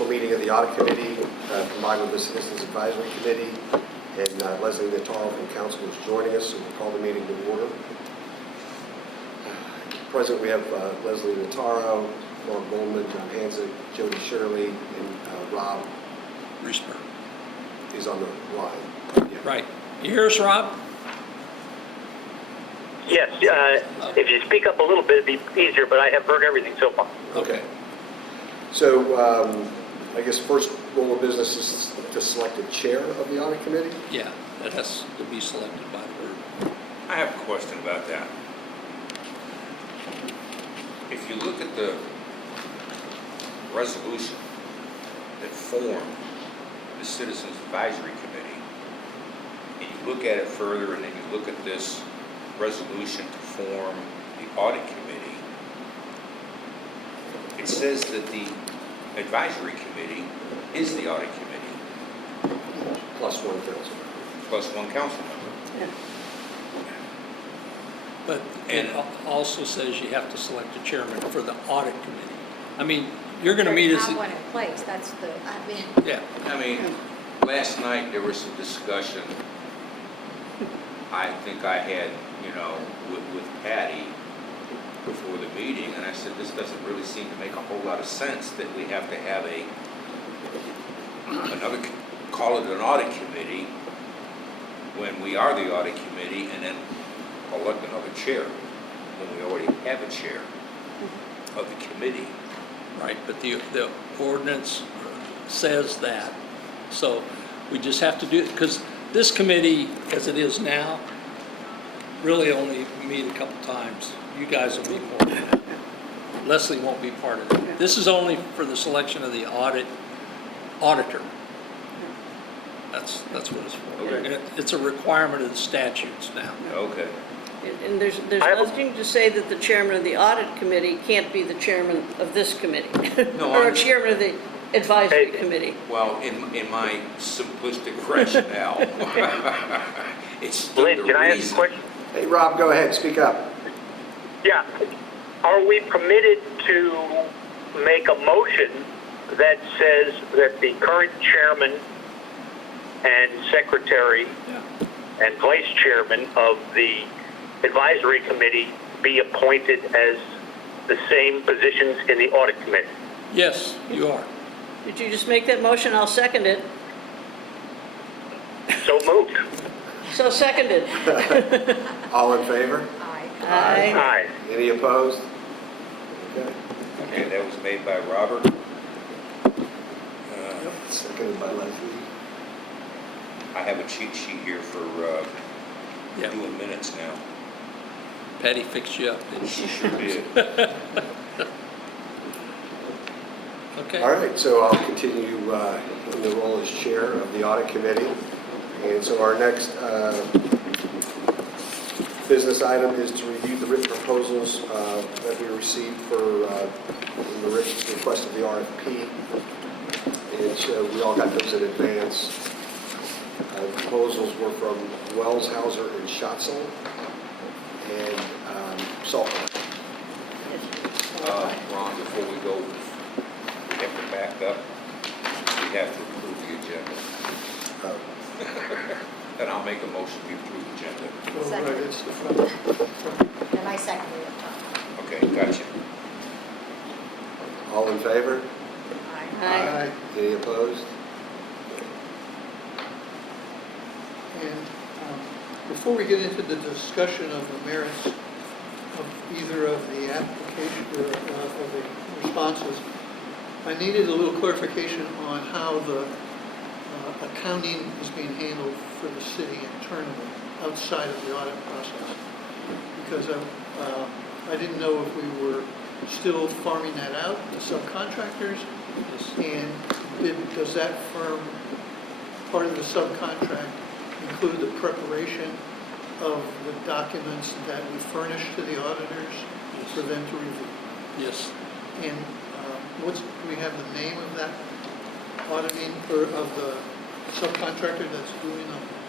initial meeting of the Audit Committee, combined with the Citizens Advisory Committee, and Leslie Nataro from Council is joining us, so we'll call the meeting to order. Present, we have Leslie Nataro, Mark Goldman, John Hansick, Jody Shirley, and Rob Reesberg. is on the line. Yeah. Right. You hear us, Rob? Yes, if you speak up a little bit, it'd be easier, but I have heard everything so far. Okay. So I guess first rule of business is to select a chair of the Audit Committee. Yeah, that has to be selected by the board. I have a question about that. If you look at the resolution that formed the Citizens Advisory Committee, and you look at it further, and then you look at this resolution to form the Audit Committee, it says that the Advisory Committee is the Audit Committee, Plus one council. plus one council member. But it also says you have to select a chairman for the audit committee. I mean, you're going to meet as... have one in place, that's the, Yeah. I mean, last night there was some discussion, I think I had, with Patty before the meeting, and I said, this doesn't really seem to make a whole lot of sense that we have to have call it an audit committee when we are the audit committee, and then elect another chair when we already have a chair of the committee. Right, but the ordinance says that. So we just have to do it, because this committee, as it is now, really only meet a couple times. You guys will be more. Leslie won't be part of it. This is only for the selection of the auditor. That's what it's for. Okay. And it's a requirement of the statutes now. Okay. And there's nothing to say that the chairman of the audit committee can't be the chairman of this committee. No, Or I'm- a chairman of the advisory committee. Well, in my simplistic rationale, it's still Lynn, the can I ask a reason. question? Hey, Rob, go ahead, speak up. Yeah. Are we permitted to make a motion that says that the current chairman and secretary Yeah. and vice chairman of the advisory committee be appointed as the same positions in the audit committee? Yes, you are. Did you just make that motion? I'll second it. So moved. So seconded. All in favor? Aye. Aye. Any opposed? Okay. Okay, that was made by Robert. Seconded by Leslie. I have a cheat sheet here for Yeah. doing minutes now. Patty fixed you up, didn't she? She sure did. Okay. All right, so I'll continue in the role as chair of the audit committee. And so our next business item is to review the written proposals that we received for in the request of the RFP. And so we all got those in advance. Proposals were from Wells, Hauser, and Schatzel, and Saltman. Ron, before we go, we have to back up. We have to approve the agenda. And I'll make a motion to approve the agenda. and I second it. Okay, gotcha. All in favor? Aye. Any opposed? And before we get into the discussion of the merits of either of the application or of the responses, I needed a little clarification on how the accounting is being handled for the city internally, outside of the audit process. Because I didn't know if we were still farming that out to subcontractors, and does that firm, part of the subcontract, include the preparation of the documents that we furnish to the auditors for them to review? Yes. And do we have the name of that auditing, or of the subcontractor that's doing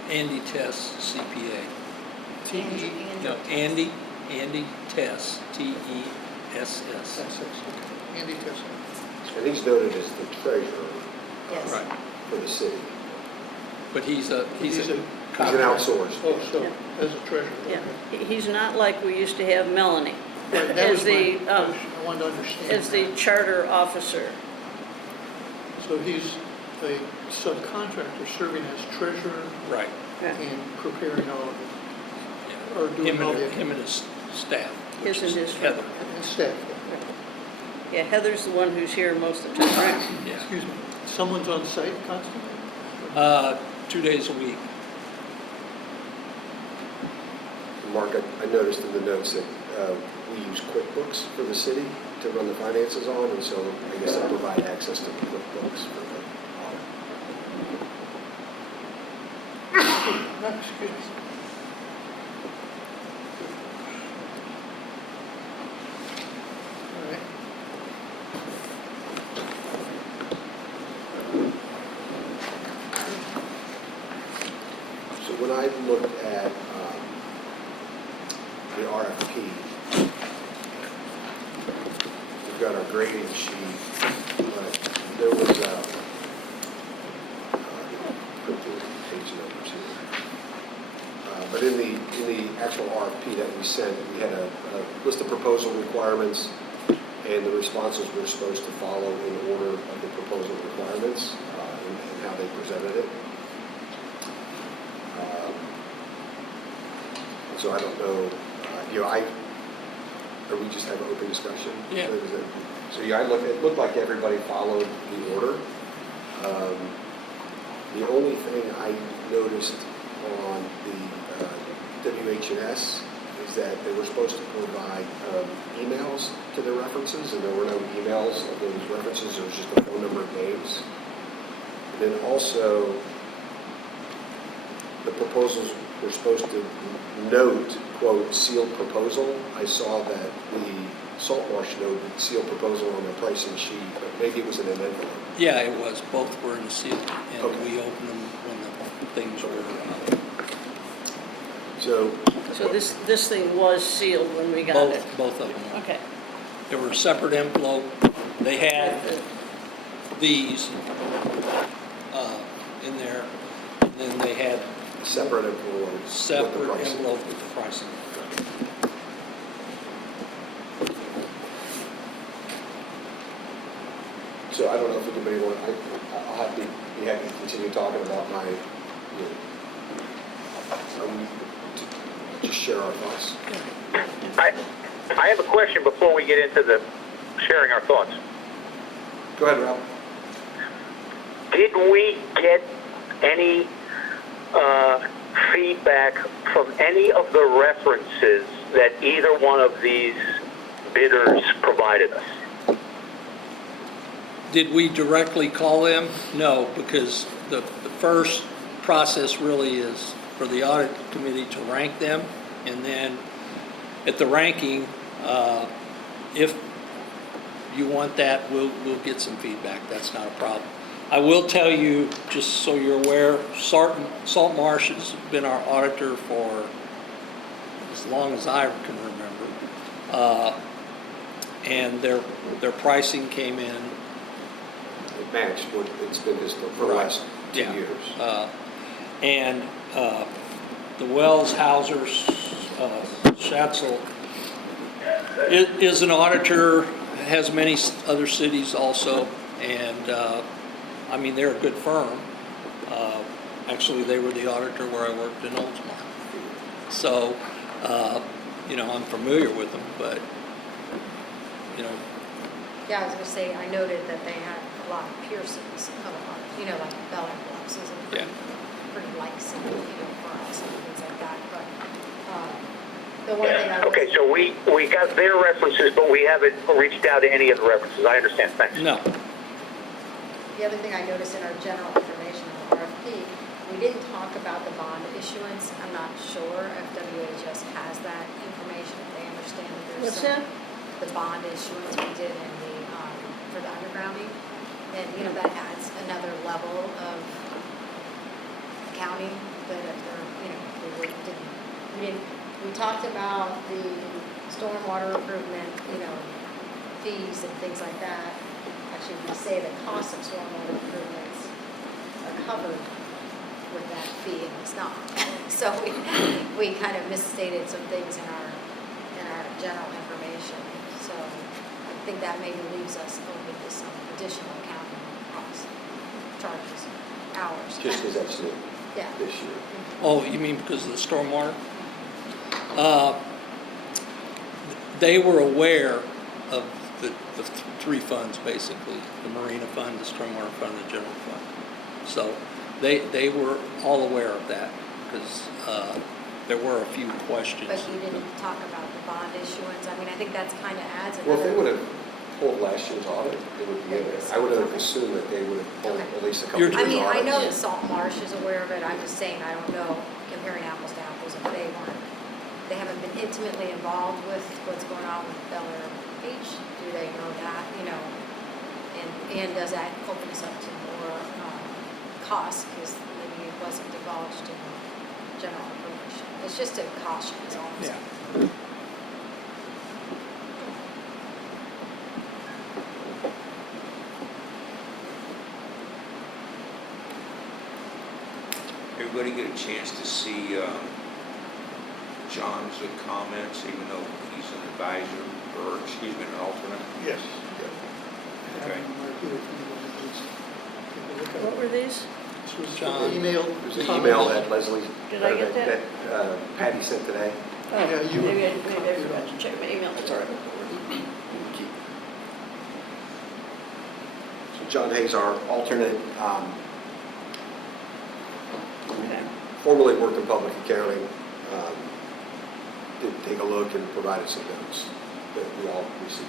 the Andy Tess, CPA. TE? No, Andy Tess, Tess. Andy Tessa. And he's noted as the treasurer Yes. Right. for the city. But he's a He's a- He's an contractor. outsourced. Oh, so, Yeah. as a treasurer. Yeah, okay. he's not like we used to have Melanie Right, that as was my the, question. I wanted to understand as the that. charter officer. So he's a subcontractor serving as treasurer Right. Yeah. and preparing all of Yeah. Or doing all the- Him and his staff. which His and is his. Heather. it, and staff. Yeah, Heather's the one who's here most of the time, right? Yeah. Excuse me, someone's on site constantly? 2 days a week. Mark, I noticed in the notes that we use QuickBooks for the city to run the finances on, and so I guess I provide access to QuickBooks for the audit. No, excuse me. All right. So when I looked at the RFP, we've got our grading sheet, but there was put the page numbers here. But in the actual RFP that we sent, we had a list of proposal requirements, and the responses were supposed to follow in order of the proposal requirements and how they presented it. So I don't know, or we just have an open discussion? Yeah. So yeah, it looked like everybody followed the order. The only thing I noticed on the WH&S is that they were supposed to provide emails to the references, and there were no emails of those references, there was just a phone number and names. And then also, the proposals were supposed to note, quote, sealed proposal. I saw that the Salt Marsh noted sealed proposal on the pricing sheet, but maybe it was in an envelope. Yeah, it was. Both were in the seal, and Okay. we opened them when the things were, So, So this thing was sealed when we got it? both of them. Okay. They were a separate envelope. They had these in there, and then they had separate envelope. with the separate pricing. envelope with the pricing. So I don't know if anybody want, I'll have to be happy to continue talking about my, just share our thoughts. I have a question before we get into the sharing our thoughts. Go ahead, Ralph. Did we get any feedback from any of the references that either one of these bidders provided us? Did we directly call them? No, because the first process really is for the audit committee to rank them, and then at the ranking, if you want that, we'll get some feedback. That's not a problem. I will tell you, just so you're aware, Salt Marsh has been our auditor for as long as I can remember, and their pricing came in. It matched what it's been for the last 2 Yeah. years. And the Wells Hausers, Schatzel is an auditor, has many other cities also, and I mean, they're a good firm. Actually, they were the auditor where I worked in Oldsmar. So, I'm familiar with them, but, Yeah, I was gonna say, I noted that they had a lot of piercings, like bell boxes and yeah. pretty like some, firms and things like that, but, the one thing I was. Okay, so we got their references, but we haven't reached out to any of the references. I understand. Thanks. No, The other thing I noticed in our general information on the RFP, we didn't talk about the bond issuance. I'm not sure if WHS has that information, if they understand that there's What's some. that? The bond issuance we did in the, for the undergrounding. And, that adds another level of accounting that if they're, we talked about the stormwater improvement, fees and things like that. Actually, statute, we say the cost of stormwater improvements are covered with that fee, and it's not. So we kind of misstated some things in our general information. So I think that maybe leaves us open to some additional accounting costs, charges, hours. Just because that's new Yeah. this year. Oh, you mean because of the stormwater? They were aware of the three funds, basically, the Marina Fund, the Stormwater Fund, the General Fund. So they were all aware of that, because there were a few questions. But you didn't talk about the bond issuance. I mean, I think that's kind of adds Well, if they would another. have pulled last year's audit, it would be in there. I would have assumed that they would have pulled Okay. at least a couple You're- years I mean, I know that audits. Salt Marsh is aware of it. I'm just saying, I don't know, comparing apples to apples, if they haven't been intimately involved with what's going on with Bel Air Beach. Do they know that, you know? And does that open us up to more costs, because maybe it wasn't divulged in the general information? It's just a caution, is all I'm Yeah. saying. Everybody get a chance to see John's comments, even though he's an advisor, or excuse me, an alternate? Yes. Okay. What were these? This was John. the email. There's an email that Leslie. Did I get that? Patty sent today. Yeah, you- Maybe I forgot to check my email, that's all right. So John Hayes, our alternate, Okay. formerly worked in public accounting, did take a look and provided some notes that we all received.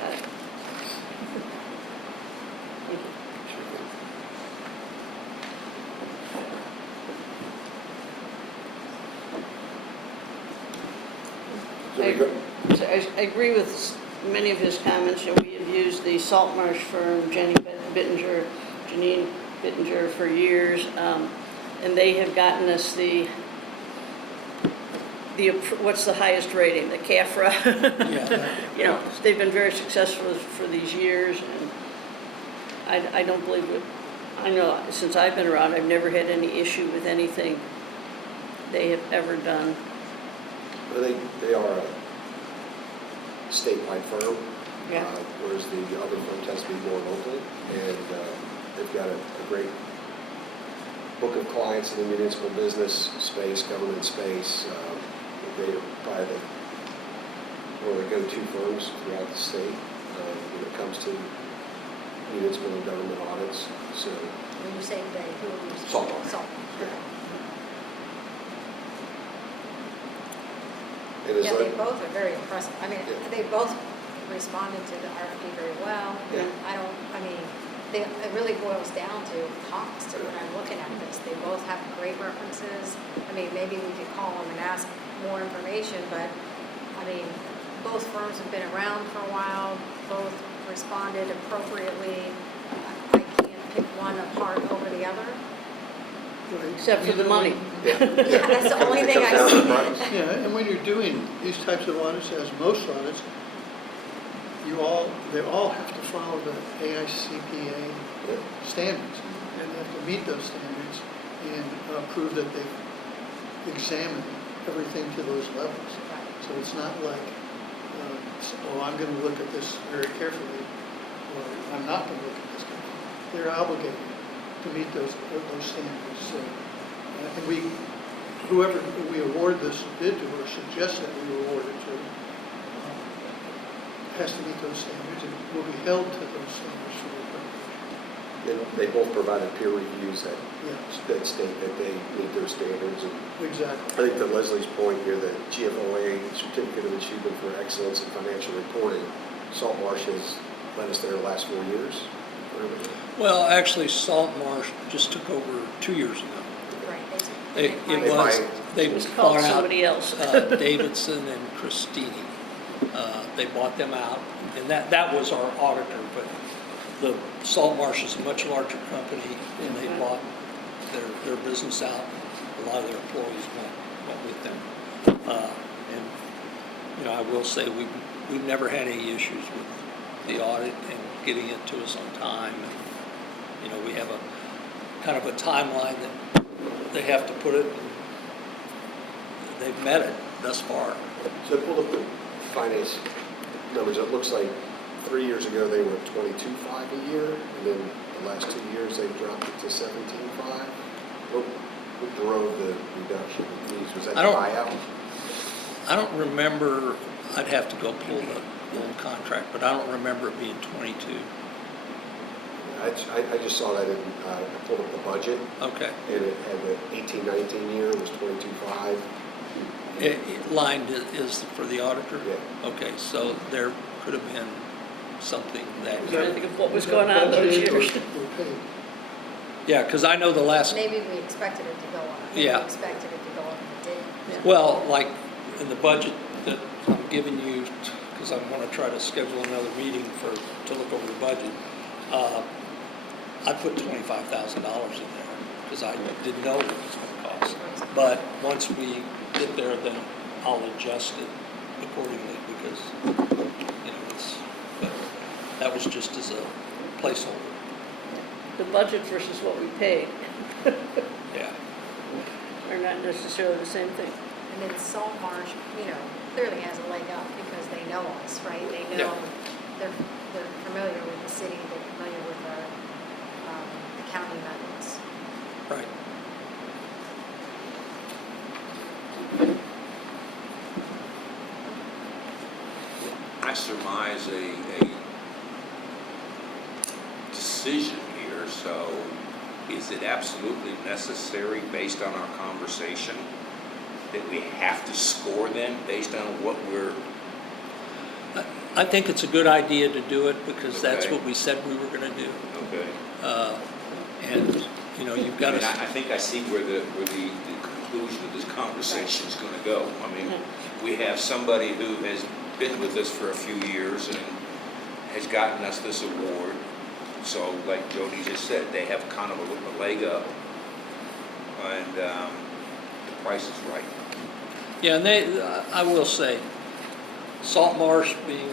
Got it. Thank you. So we go, So I agree with many of his comments, and we have used the Salt Marsh firm, Janine Bittinger for years, and they have gotten us what's the highest rating, the CAFRA? Yeah. You know, they've been very successful for these years, and I don't believe it. I know, since I've been around, I've never had any issue with anything they have ever done. they are a statewide firm. Yeah. Whereas the other firm tends to be more local, and they've got a great book of clients in the municipal business space, government space. They are probably one of the go-to firms throughout the state when it comes to municipal and government audits. So, When you say they, who are you? Salt Marsh. Salt. yeah. And it's Yeah, they like- both are very impressive. I mean, Yeah. they both responded to the RFP very well. Yeah. It really boils down to cost when I'm looking at this. They both have great references. I mean, maybe we could call them and ask more information, but, I mean, both firms have been around for a while, both responded appropriately. I can't pick one apart over the other. Except for the money. Yeah. Yeah, that's the only It thing comes I down to see. the price. Yeah, and when you're doing these types of audits, as most audits, they all have to follow the AICPA Yeah. standards, and they have to meet those standards and prove that they've examined everything to those levels. So it's not like, I'm going to look at this very carefully, or I'm not going to look at this carefully. They're obligated to meet those standards. So, and whoever we award this bid to, or suggest that we award it to, has to meet those standards and will be held to those standards for the appropriation. And they both provided peer reviews that Yeah, state that they meet their standards. And exactly. I think to Leslie's point here, the GFOA, Certificate of Achievement for Excellence in Financial Reporting, Salt Marsh has led us there the last 4 years. Well, actually, Salt Marsh just took over 2 years ago. Right. It They was, buy- they It was called bought out somebody else. Davidson and Christini. They bought them out, and that was our auditor, but the Salt Marsh is a much larger company, and they bought their business out. A lot of their employees went with them. And, you know, I will say, we've never had any issues with the audit and getting it to us on time. And, you know, we have a kind of a timeline that they have to put it, and they've met it thus far. So I pulled up the finance numbers. It looks like 3 years ago, they were at 22.5 a year, and then the last 2 years, they've dropped it to 17.5. What drove the reduction in fees? Was that the I don't- buyout? I don't remember, I'd have to go pull the old contract, but I don't remember it being 22. I just saw that in, I pulled up the budget, Okay. and it had the 18-19 year was 22.5. Line is for the auditor? Yeah. Okay, so there could have been something that, I'm trying to think of what was Is going that on those budgeted or- years. or paid? yeah, because I know the last, Maybe we expected it to go up. Maybe Yeah. we expected it to go up and it didn't. well, like in the budget that I'm giving you, because I'm going to try to schedule another meeting to look over the budget, I put $25,000 in there because I didn't know what it was going to cost. But once we get there, then I'll adjust it accordingly because, you know, but that was just as a placeholder. The budget versus what we paid Yeah. are not necessarily the same thing. And then Salt Marsh, you know, clearly has a leg up because they know us, right? They know, Yeah. they're familiar with the city, they're familiar with our accounting methods. Right. I surmise a decision here, so is it absolutely necessary, based on our conversation, that we have to score them based on what we're, I think it's a good idea to do it because that's Okay. what we said we were going to do. okay? And, you know, you've got I to. mean, I think I see where the conclusion of this conversation is going to go. I mean, we have somebody who has been with us for a few years and has gotten us this award. So, like Jody just said, they have kind of a leg up, and the price is right. Yeah, and I will say, Salt Marsh being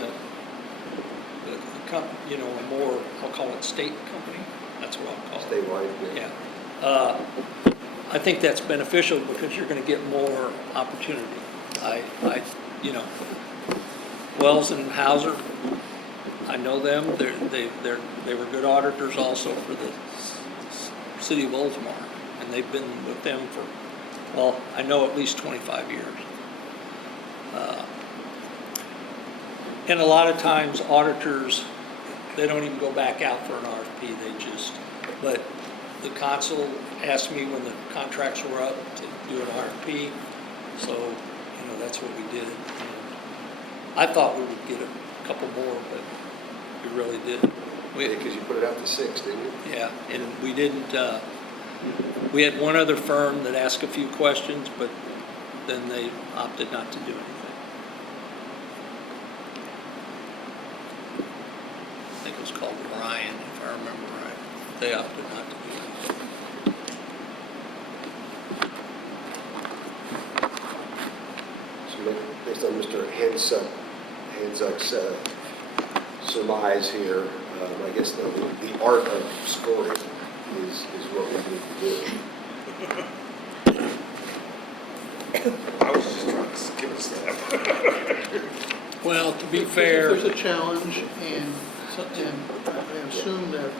you know, a more, I'll call it state company, that's what I'll call it. Statewide, Yeah. I think that's beneficial because you're going to get more opportunity. You know, Wells and Hauser, I know them. They were good auditors also for the city of Oldsmar, and they've been with them for, well, I know at least 25 years. And a lot of times auditors, they don't even go back out for an RFP, but the consul asked me when the contracts were up to do an RFP, so, you know, that's what we did. And I thought we would get a couple more, but we really didn't. because you put it out to 6, didn't you? Yeah, and we didn't, we had one other firm that asked a few questions, but then they opted not to do anything. I think it was called Ryan, if I remember right. They opted not to do anything. So based on Mr. Hanzuck's surmise here, I guess the art of scoring is what we need to do. I was just trying to skip a step. Well, to be If fair, there's a challenge, and I assume that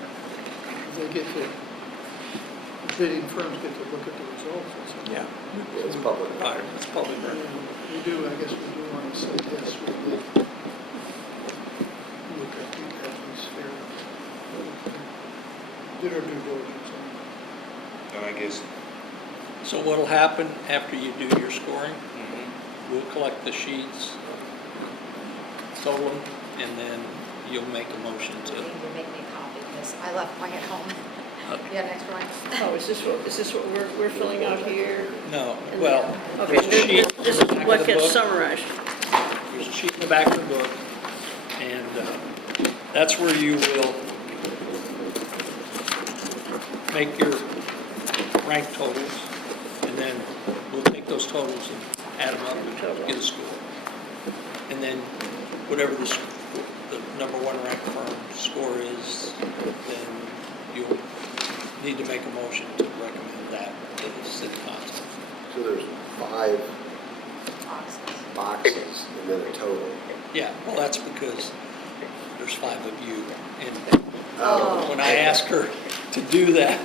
they get to, the bidding firms get to look at the results and so. yeah, Yeah, it's public. right, it's probably And better. we do, I guess we do want to say, yes, we did look at these fair, did our due diligence on And I guess, So what'll happen after you do your scoring, we'll collect the sheets, total them, and then you'll make a motion You to, need to make me a copy because I left mine at home. You have an extra one? Oh, is this what we're filling out here? no, And well, Okay, there's a sheet. this is in the back what of the gets book. summarized. There's a sheet in the back of the book, and that's where you will take your rank totals, and then we'll take those totals and add them up and get a score. And then whatever the number one ranked firm score is, then you'll need to make a motion to recommend that to the city council. So there's 5 Boxes. boxes and then a total. Yeah, well, that's because there's 5 of you, and Oh. when I asked her to do that,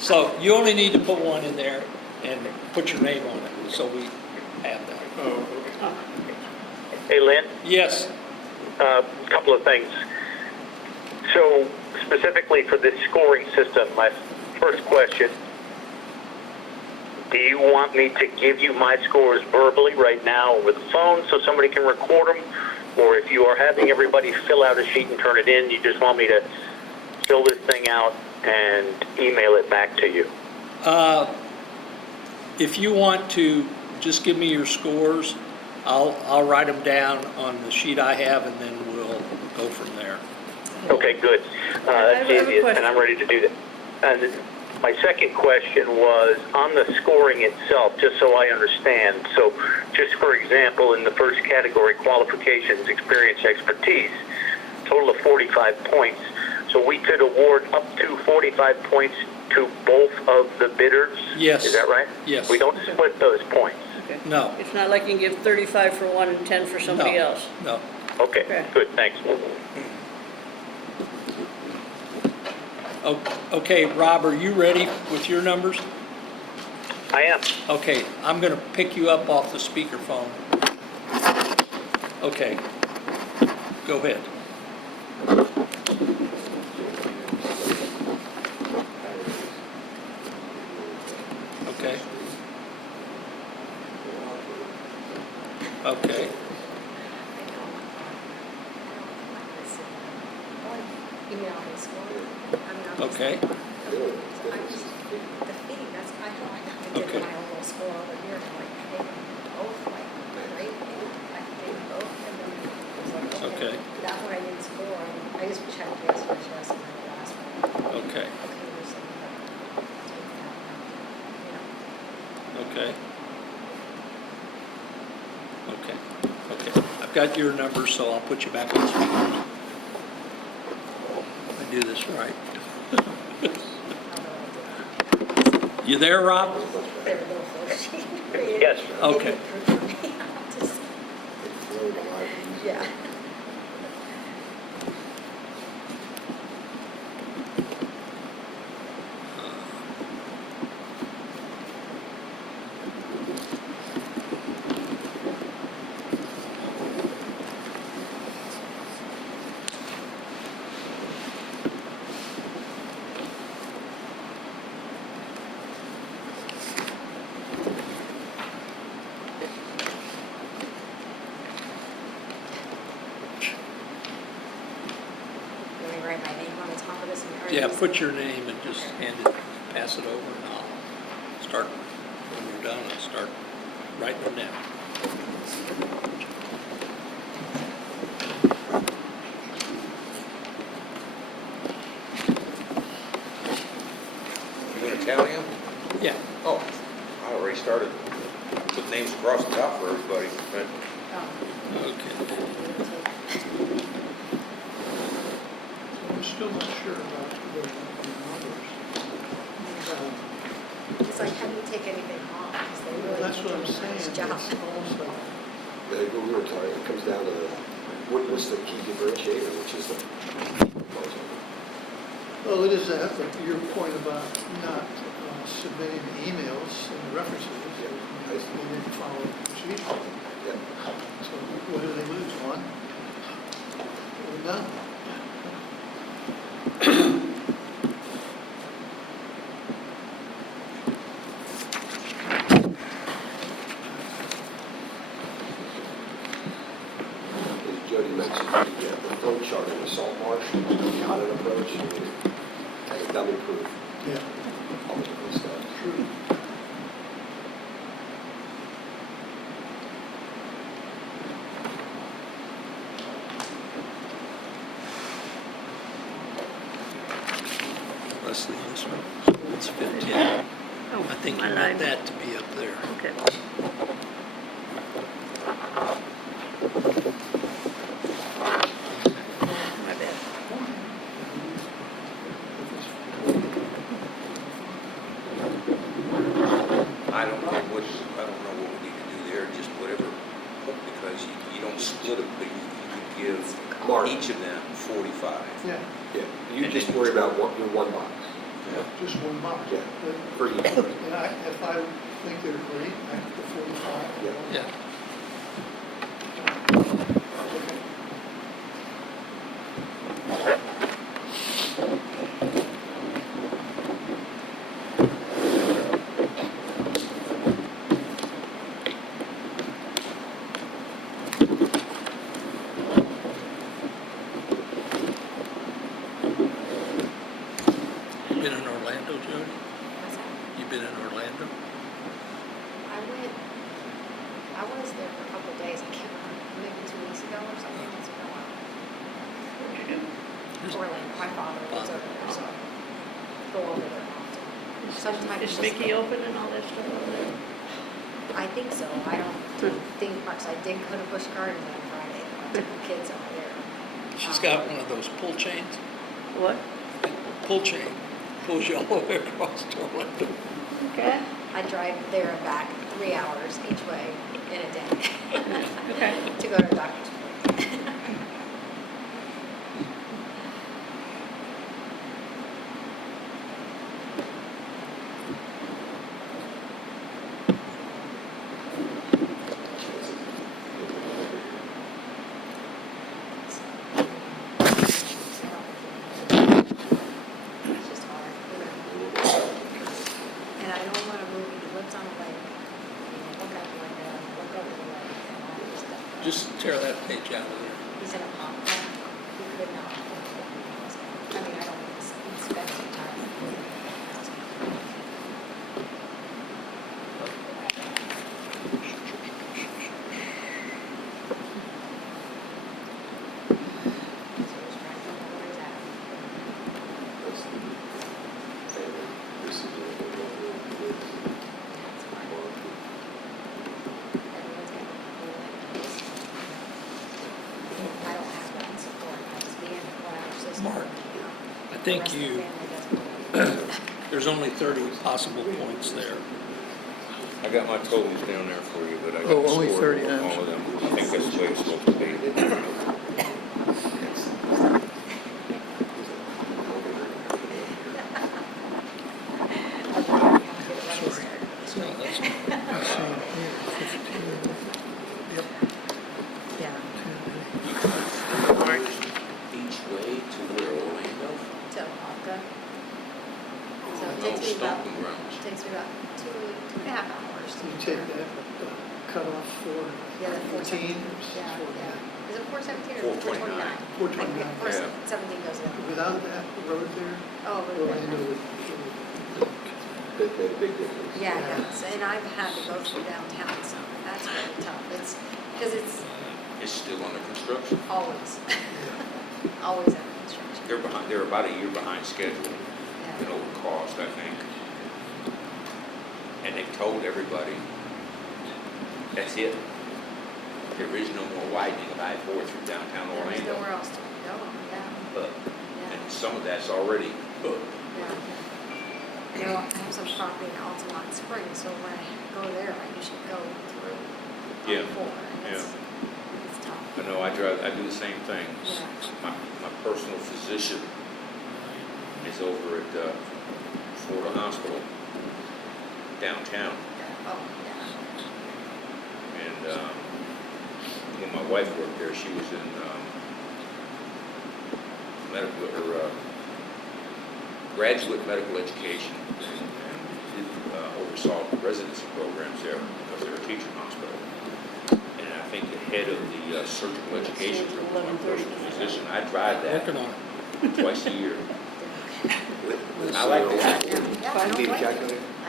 so you only need to put one in there and put your name on it, so we have that. Hey, Lynn? Yes, A couple of things. So specifically for this scoring system, my first question, do you want me to give you my scores verbally right now over the phone so somebody can record them? Or if you are having everybody fill out a sheet and turn it in, you just want me to fill this thing out and email it back to you? if you want to just give me your scores, I'll write them down on the sheet I have, and then we'll go from there. Okay, good. I have a Easiest, question. and I'm ready to do that. And my second question was on the scoring itself, just so I understand. So just for example, in the first category, qualifications, experience, expertise, total of 45 points. So we could award up to 45 points to both of the bidders? Yes. Is that right? Yes. We don't split those points? Okay. No. It's not like you can give 35 for one and 10 for somebody No, else. No. Okay, Okay. good, thanks. Okay, Rob, are you ready with your numbers? I am. Okay, I'm going to pick you up off the speakerphone. Okay, go ahead. Okay. Okay, Email me score. I'm not. okay, Really? So I'm just, the fee, that's, I know, I have to Okay. get my own little score over here, and I'm like, pay them both, like, great, I can pay them both, and then it's like, Okay. That's what I didn't score, and I just wish I had paid for the rest of my last one. okay, Okay, there's some, take that, you know. okay. Okay, okay. I've got your number, so I'll put you back on speaker. I do this right. You there, Rob? They were a little flashy. Yes. Okay. Just, Really a lot easier. yeah. Let me write my name on the top of this. or Yeah, just- put your name and just hand it, pass it over, and I'll start, when you're done, I'll start writing them down. You gonna tally them? Yeah, Oh, I already started. Put names across the top for everybody. But Oh. okay. I'm still not sure about the numbers. It's like, how do you take anything off? 'Cause they really That's what I'm did a saying. nice It's job. almost like, We were talking, it comes down to what's the key differentiator, which is the proposal. well, it is that, but your point about not submitting the emails and the references, they didn't follow the procedure. Yeah. So what do they lose? One? Or none? As Jody mentioned, the flow chart in the salt marsh, the audit approach, has a dummy proof, Yeah, all the different stuff. true. Leslie, this one, it's 15. I Oh, think you mine, want that to be up there. Okay. My bad. I don't know what we need to do there, just whatever, because you don't split them, but you can Mark. give each of them 45. Yeah, Yeah, you just worry about your one box. just one box. Yeah. But- For each. And if I think they're great, I can put 45. Yeah. Yeah. Okay. You been in Orlando, Jody? What's that? You been in Orlando? I was there for a couple of days, I can't remember, maybe 2 weeks ago or something, it's been a while. Orlando, my father lives over there, so go over there often. Sometimes Is just- Mickey open and all that stuff over there? I think so, I don't think much, I did go to Busch Gardens on Friday, I took the kids over there. She's got one of those pull chains, What? pull chain, pulls you all the way across to Orlando. Okay. I drive there and back 3 hours each way in a day Okay. to go to a doctor's appointment. It's just hard, you know. And I don't want to move, he lives on a lake, you know, look out the window, look over the lake, and all this stuff. Just tear that page out of there. He's in a pop, he could not. I mean, I don't think he's spent some time. So he's trying to know where he's at. That's the- this is the- That's hard. Everyone's got a little I don't have that support, I was being a collaborative system. Mark, I The think rest of the you, family doesn't. there's only 30 possible points there. I got my totals down there for you, but I got Oh, the only score 30, on all of them. I think that's the way it's supposed to be. No, that's, Yeah. Each way to where Orlando? To Alka. So it No takes me about, stomping grounds. takes me about 2.5 hours. to You get take there. that cutoff for Yeah, the 14. 417. Yeah, yeah. Is it 417 or 429? 429? 429. Yeah. 417 goes in. Without that road there, Oh, it would've Orlando been- would. That made a big difference. Yeah, it does. And I've had to go through downtown, so that's really tough. It's, because it's It's still under construction. always, always under construction. They're behind, they're about a year behind schedule Yeah. and over cost, I think. And they've told everybody, that's it. There is no more widening of I-4 through downtown There's Orlando. nowhere else to go, yeah, But, yeah. and some of that's already booked. Yeah. You know, I have some property in Altamont Springs, so when I go there, I usually go through Yeah, on 4, and it's tough. I know, I do the same thing. Yeah. My personal physician is over at Florida Hospital downtown. Oh, yeah. And when my wife worked there, she was in medical, or graduate medical education, and oversaw residency programs there because they're a teaching hospital. And I think the head of the surgical education group was my personal physician. I drive that working on it. twice a year. With I like that. Yeah, yeah, I You don't need a like it. calculator? I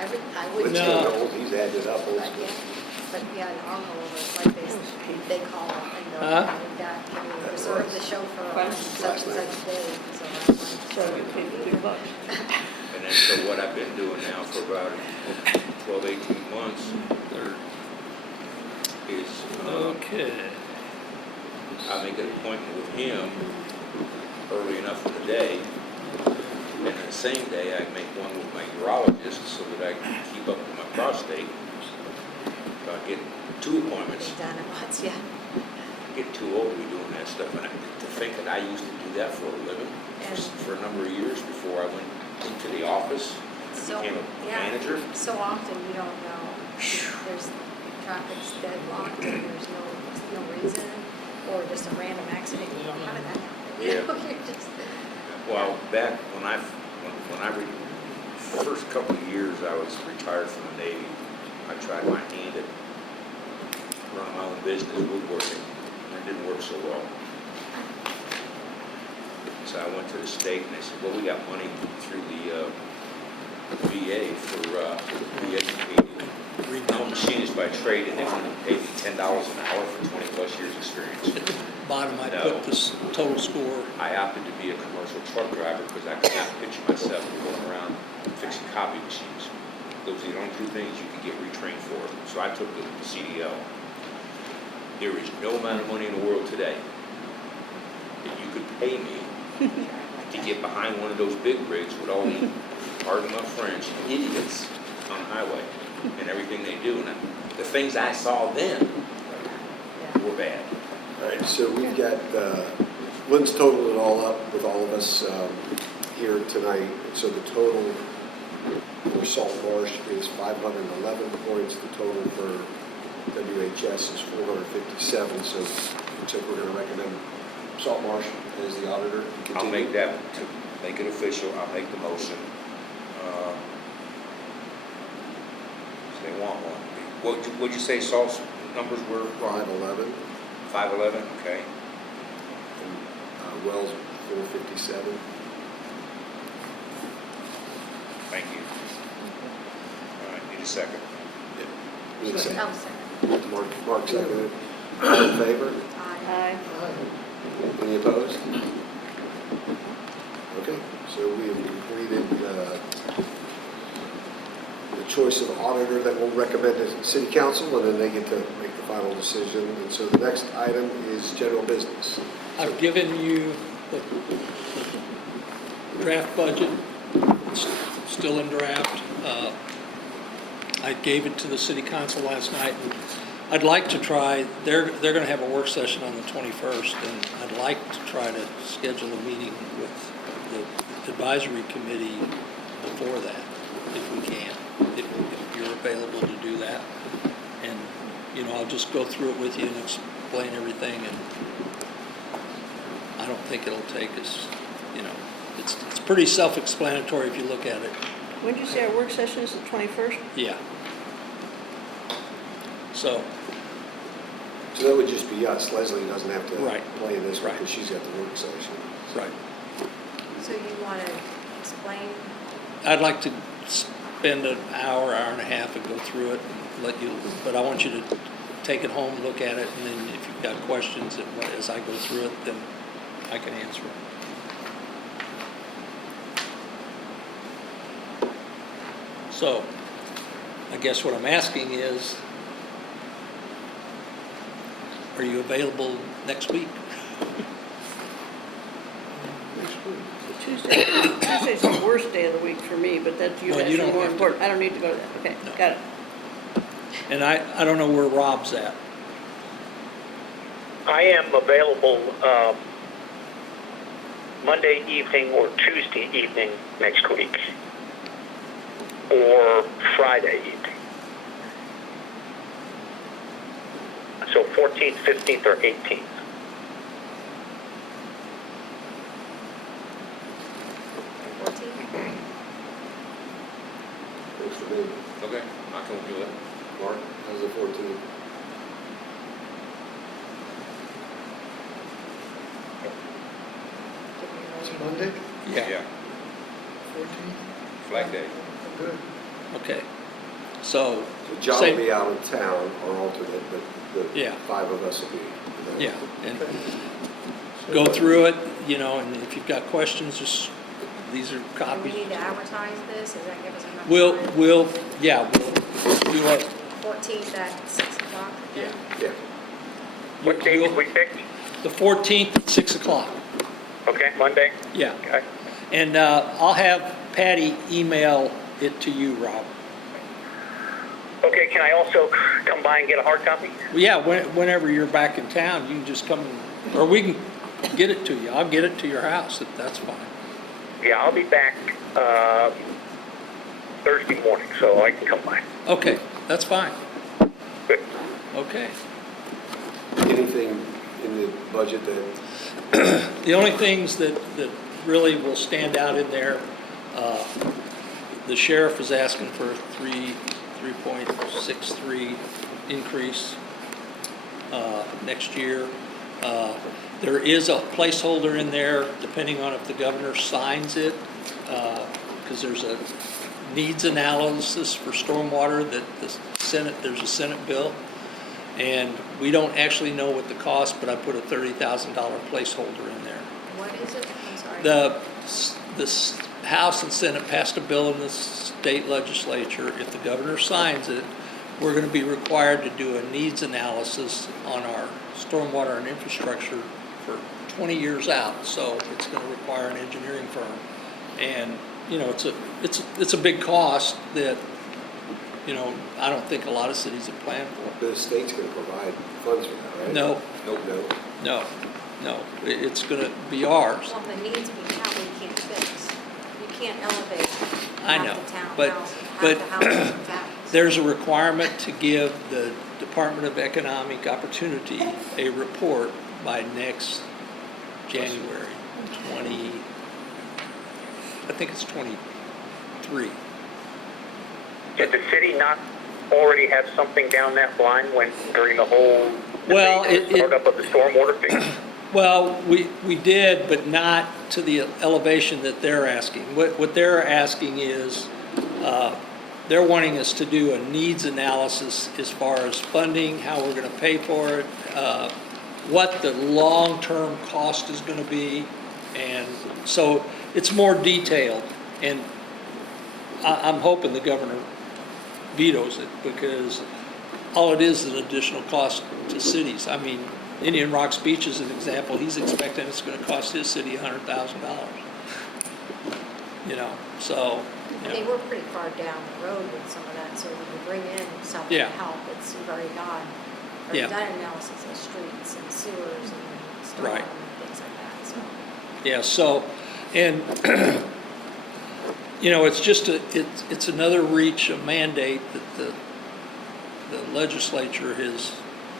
With would. No. ten goals, he's added it up. But yeah, I'll go over, it's like they call and go, Huh? we've got, can we reserve the chauffeur on Fine. such and such day, so I'm like. So I get paid $2. So what I've been doing now for about 12, 18 months is Okay. I make an appointment with him early enough in the day, and the same day I make one with my urologist so that I can keep up with my prostate. So I get 2 appointments. They've done it once, yeah. Get too old to be doing that stuff, and to think that I used to do that for a living for a number of years before I went into the office and So, became a yeah, manager. so often you don't know, there's, traffic's deadlocked and there's no reason, or just a random accident, you go, how did that happen? You Yeah. know, you're just, Well, back when first couple of years I was retired from the Navy, I tried my hand at running my own business, woodworking, and it didn't work so well. So I went to the state and they said, well, we got money through the VA for re-educating. I'm a machinist by trade, and they wanted to pay me $10 an hour for 20 plus years experience. At the bottom, I No. put this total score. I opted to be a commercial truck driver because I could not picture myself going around fixing copy machines. Those are the only 2 things you could get retrained for. So I took the CDL. There is no amount of money in the world today that you could pay me to get behind one of those big rigs with all the, pardon my French, idiots on the highway and everything they do. And the things I saw then were bad. All right, so we've got, Lynn's totaled it all up with all of us here tonight. So the total for Salt Marsh is 511 points. The total for WHS is 457. So looks like we're going to recommend Salt Marsh as the auditor. to I'll continue. make that, to make it official, I'll make the motion. So they want one. What'd you say Salt's numbers were? 511 511, okay. and Wells 457. Thank you. All right, need a second. Need a second. oh, sorry. Mark seconded. All in favor? Aye. Aye. Any opposed? Okay, so we have completed the choice of auditor that we'll recommend to City Council, and then they get to make the final decision. And so the next item is general business. I've given you the draft budget, it's still in draft. I gave it to the city council last night, and I'd like to try, they're going to have a work session on the 21st, and I'd like to try to schedule a meeting with the advisory committee before that, if we can, if you're available to do that. And, you know, I'll just go through it with you and explain everything, and I don't think it'll take us, you know, it's pretty self-explanatory if you look at it. When did you say our work session is the 21st? Yeah. So, So that would just be us. Leslie doesn't have to Right. play in this one Right. because she's got the work session. right. So you want to explain? I'd like to spend an hour, hour and a half and go through it and let you, but I want you to take it home, look at it, and then if you've got questions as I go through it, then I can answer it. So, I guess what I'm asking is, are you available next week? Tuesday's the worst day of the week for me, but that's Well, you usually don't more have to. important. I don't need to go to that. Okay, No. got it. And I don't know where Rob's at. I am available Monday evening or Tuesday evening next week, or Friday evening. So 14th, 15th, or 18th. Works for me. Okay, I can do it. Mark, how's the 14th? It's Monday, Yeah, 14th? Flag Day. Good. Okay. So, So John Same- will be out of town, or alternate, but the Yeah. 5 of us will be. yeah, and So go through it, you know, and if you've got questions, just these are Do we copies. need to advertise this? Does that give us enough time? We'll do a, 14th at 6 o'clock? yeah. Yeah. What date did we pick? The 14th at 6 o'clock, Okay, Monday? yeah. Okay. And I'll have Patty email it to you, Rob. Okay, can I also come by and get a hard copy? Well, yeah, whenever you're back in town, you can just come, or we can get it to you. I'll get it to your house, if that's fine. Yeah, I'll be back Thursday morning, so I can come by. Okay, that's fine. Good. Okay. Anything in the budget that, The only things that really will stand out in there, the sheriff is asking for a 3.63 increase next year. There is a placeholder in there, depending on if the governor signs it, because there's a needs analysis for stormwater that there's a Senate bill. And we don't actually know what the cost, but I put a $30,000 placeholder in there. What is it? I'm sorry. The House and Senate passed a bill in the state legislature. If the governor signs it, we're going to be required to do a needs analysis on our stormwater and infrastructure for 20 years out. So it's going to require an engineering firm. And, you know, it's a big cost that, you know, I don't think a lot of cities have planned for. the state's going to provide funds for that, right? No, Nope, no. no. It's going to be ours. Well, the needs we have, we can't fix. You can't elevate I know, half the town but- house, half but the houses in town. There's a requirement to give the Department of Economic Opportunity a report by next January 20, I think it's 23. Did the city not already have something down that line during the whole Well, debate, startup of the stormwater fee? Well, we did, but not to the elevation that they're asking. What they're asking is, they're wanting us to do a needs analysis as far as funding, how we're going to pay for it, what the long-term cost is going to be. And so it's more detailed. And I'm hoping the governor vetoes it, because all it is an additional cost to cities. I mean, Indian Rocks Beach is an example. He's expecting it's going to cost his city $100,000. You know, so, you They know, were pretty far down the road with some of that, so when you bring in something Yeah. to help, you've already Yeah. done analysis of streets and sewers and storm Right. and things like that, so. yeah, so, and, you know, it's just it's another reach, a mandate that the legislature has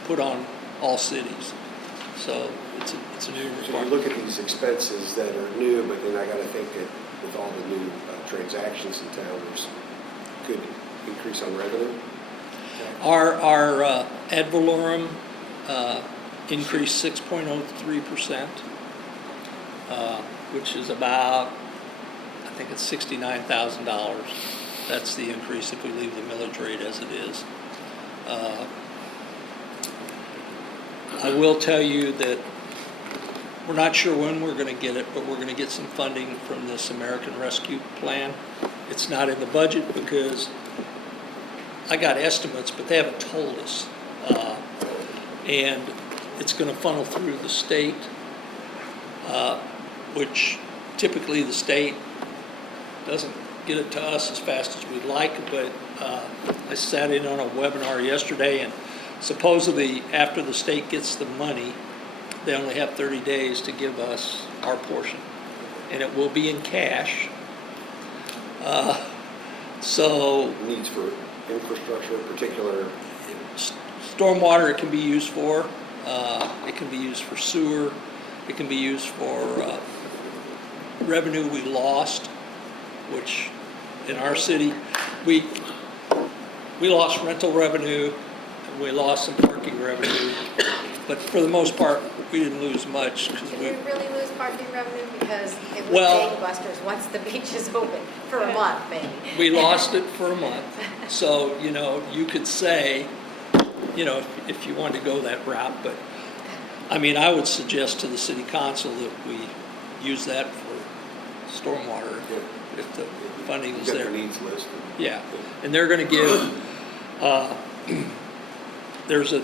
put on all cities. So it's a new So you requirement. look at these expenses that are new, but then I got to think that with all the new transactions in town, there's good increase on revenue. Our ad valorem increased 6.03%, which is about, I think it's $69,000. That's the increase if we leave the millage rate as it is. I will tell you that we're not sure when we're going to get it, but we're going to get some funding from this American Rescue Plan. It's not in the budget because I got estimates, but they haven't told us. And it's going to funnel through the state, which typically the state doesn't get it to us as fast as we'd like, but I sat in on a webinar yesterday, and supposedly after the state gets the money, they only have 30 days to give us our portion, and it will be in cash. So Needs for infrastructure, in particular, stormwater it can be used for, it can be used for sewer, it can be used for revenue we lost, which in our city, we lost rental revenue, and we lost some parking revenue, but for the most part, we didn't lose much because Did we really lose parking revenue? Because it was Well- gangbusters once the beach is open, for a month maybe. we lost it for a month. So, you know, you could say, you know, if you wanted to go that route, but, I mean, I would suggest to the city council that we use that for stormwater if the funding You've is got there. your needs list. Yeah, and they're gonna give, there's a,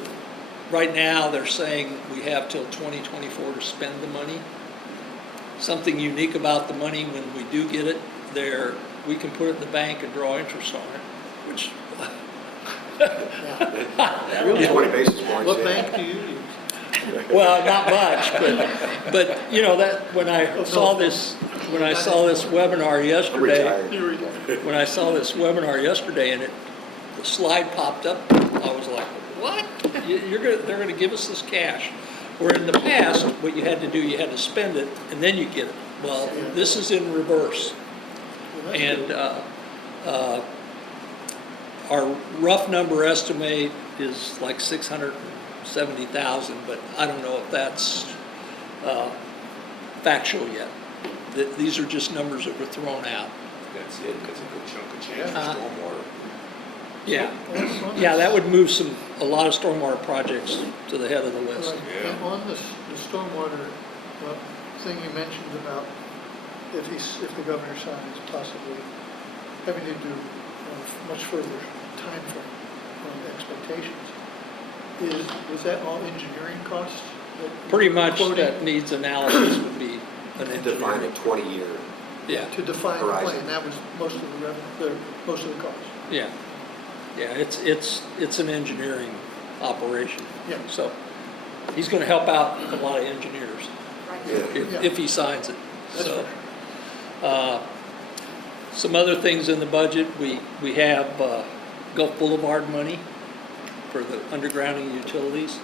right now, they're saying we have till 2024 to spend the money. Something unique about the money, when we do get it, we can put it in the bank and draw interest on it, which, Really? 20 basis points. What yeah. bank do you use? well, not much, but, you know, that, when I saw this webinar I'm yesterday, retired. You retired. when I saw this webinar yesterday and the slide popped up, I was like, what? They're gonna give us this cash. Where in the past, what you had to do, you had to spend it and then you get it. Well, this is in reverse. Well, that's And good. our rough number estimate is like 670,000, but I don't know if that's factual yet. These are just numbers that were thrown out. That's it, because a good chunk of change for Uh-huh. stormwater. Yeah, On yeah, this- that would move a lot of stormwater projects to the head of the list. Right. Yeah. And on this, the stormwater thing you mentioned about if the governor signs possibly having to do much further time frame expectations, was that all engineering costs? that you Pretty were much quoting that needs analysis would be an Define a engineering. 20-year. Yeah, To define the Horizon. plan, that was most of the revenue, most of the cost. yeah. Yeah, it's an engineering operation. Yeah. So he's gonna help out a lot of engineers Yeah. if he signs it. That's So, for some other things in the budget, we have Gulf Boulevard money for the undergrounding utilities.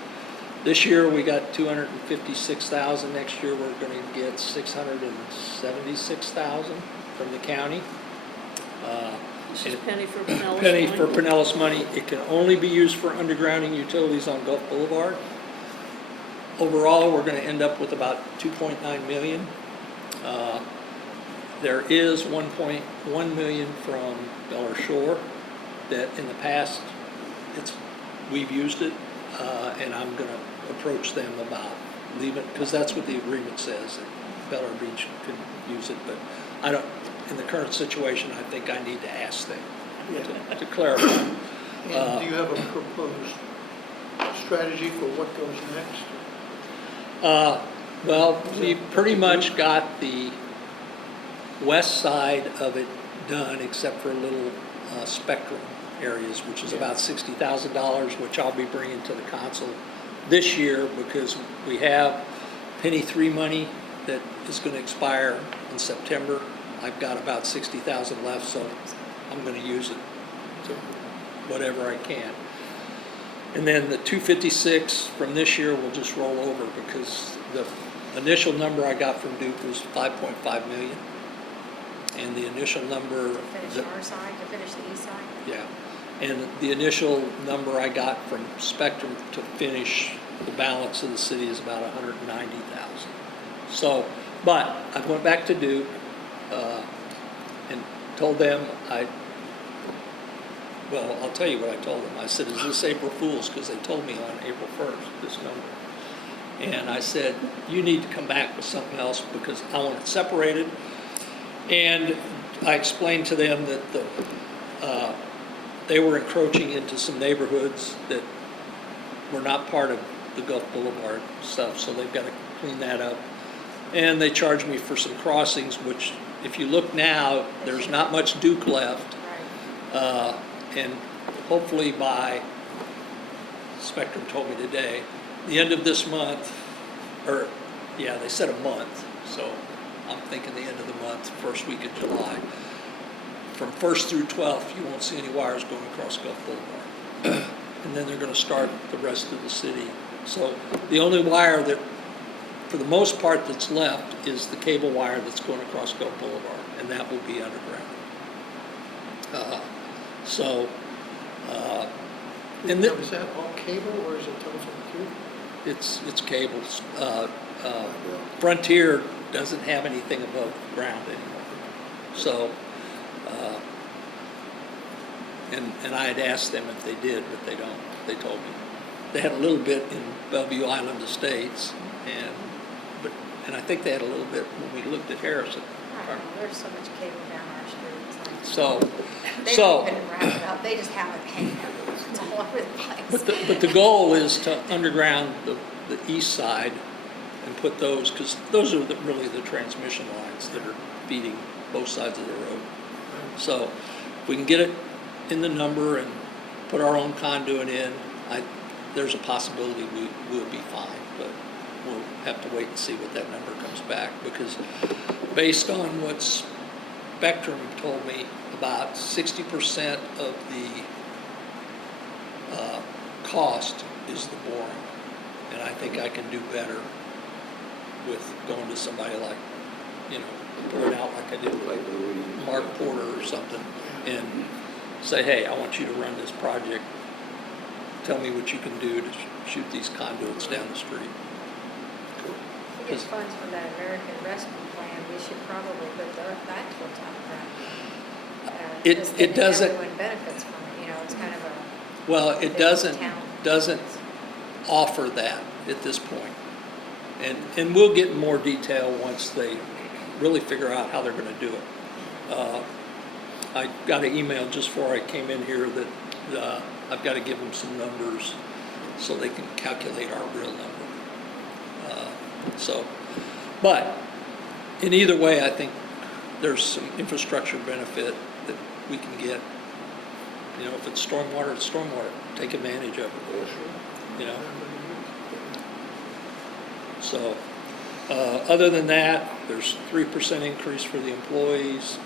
This year, we got 256,000. Next year, we're gonna get 676,000 from the county. This is penny for Pinellas. Penny line. for Pinellas money. It can only be used for undergrounding utilities on Gulf Boulevard. Overall, we're gonna end up with about 2.9 million. There is 1.1 million from Bel Shore that in the past, we've used it, and I'm gonna approach them about leaving, because that's what the agreement says, that Bel Beach could use it, but I don't, in the current situation, I think I need to ask them Yeah. to clarify. And do you have a proposed strategy for what goes next? Well, we pretty much got the west side of it done, except for little spectrum areas, which is about $60,000, which I'll be bringing to the council this year, because we have Penny 3 money that is going to expire in September. I've got about 60,000 left, so I'm going to use it to whatever I can. And then the 256 from this year will just roll over, because the initial number I got from Duke was 5.5 million. And the initial number, Finish our side, to finish the east side. yeah, and the initial number I got from Spectrum to finish the balance of the city is about 190,000. So, but I went back to Duke and told them well, I'll tell you what I told them. I said, is this April Fool's? Because they told me on April 1st, this number. And I said, you need to come back with something else, because I want it separated. And I explained to them that they were encroaching into some neighborhoods that were not part of the Gulf Boulevard stuff, so they've got to clean that up. And they charged me for some crossings, which, if you look now, there's not much Duke left. Right. And hopefully by, Spectrum told me today, the end of this month, they said a month, so I'm thinking the end of the month, first week of July. From 1st through 12th, you won't see any wires going across Gulf Boulevard. And then they're gonna start the rest of the city. So the only wire that, for the most part, that's left is the cable wire that's going across Gulf Boulevard, and that will be underground. And Is that all cable or is it telephone too? it's cables. Frontier doesn't have anything above ground anymore. So, and I had asked them if they did, but they don't. They told me. They had a little bit in Bellevue Island Estates, and I think they had a little bit when we looked at Harrison. Right. There's so much cable down our streets. like, So, They don't even wrap it up, they just have it hanging everywhere. It's all over the place. but the goal is to underground the east side and put those, because those are really the transmission lines that are feeding both sides of the road. So if we can get it in the number and put our own conduit in, there's a possibility we'll be fine, but we'll have to wait and see what that number comes back, because based on what Spectrum told me, about 60% of the cost is the boring. And I think I can do better with going to somebody like, pouring out like I did with Mark Porter or something, and say, hey, I want you to run this project. Tell me what you can do to shoot these conduits down the street. If we get funds from that American Rescue Plan, we should probably put that towards underground. It doesn't- Everyone benefits from it, it's kind of a. Well, it big doesn't town. offer that at this point. And we'll get more detail once they really figure out how they're gonna do it. I got an email just before I came in here that I've got to give them some numbers so they can calculate our real number. But in either way, I think there's some infrastructure benefit that we can get. If it's stormwater, it's stormwater. Take advantage of it. So, other than that, there's 3% increase for the employees.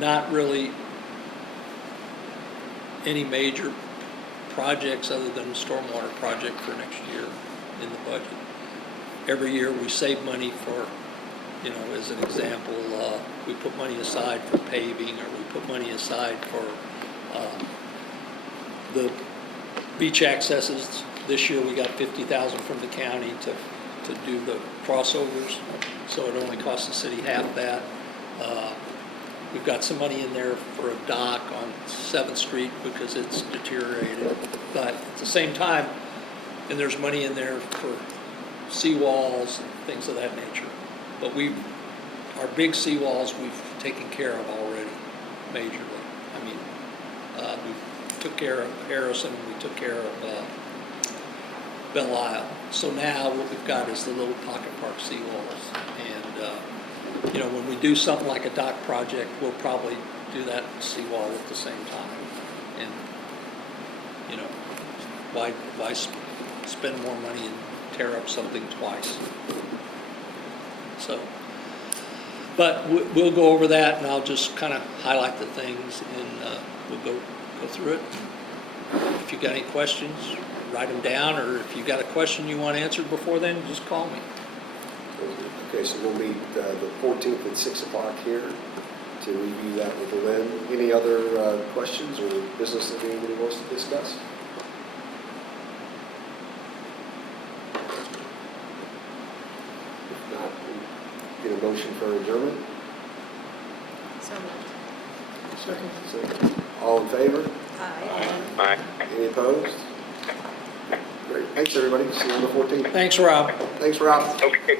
Not really any major projects other than the stormwater project for next year in the budget. Every year we save money for, as an example, we put money aside for paving, or we put money aside for the beach accesses. This year we got $50,000 from the county to do the crossovers, so it only cost the city half that. We've got some money in there for a dock on 7th Street because it's deteriorated, but at the same time, and there's money in there for seawalls and things of that nature. But our big seawalls we've taken care of already, majorly. I mean, we took care of Harrison, we took care of Belle Isle. So now what we've got is the little pocket park seawalls. And, when we do something like a dock project, we'll probably do that seawall at the same time. And, why spend more money and tear up something twice? So, but we'll go over that, and I'll just kind of highlight the things, and we'll go through it. If you've got any questions, write them down, or if you've got a question you want answered before then, just call me. Okay, so we'll meet the 14th at 6 o'clock here to review that with Lynn. Any other questions or business that anybody wants to discuss? If not, we'll get a motion for adjournment. So moved. Second. So, all in favor? Aye. Any opposed? Great. Thanks, everybody. See you on the 14th. Thanks, Rob. Thanks, Rob. Okay.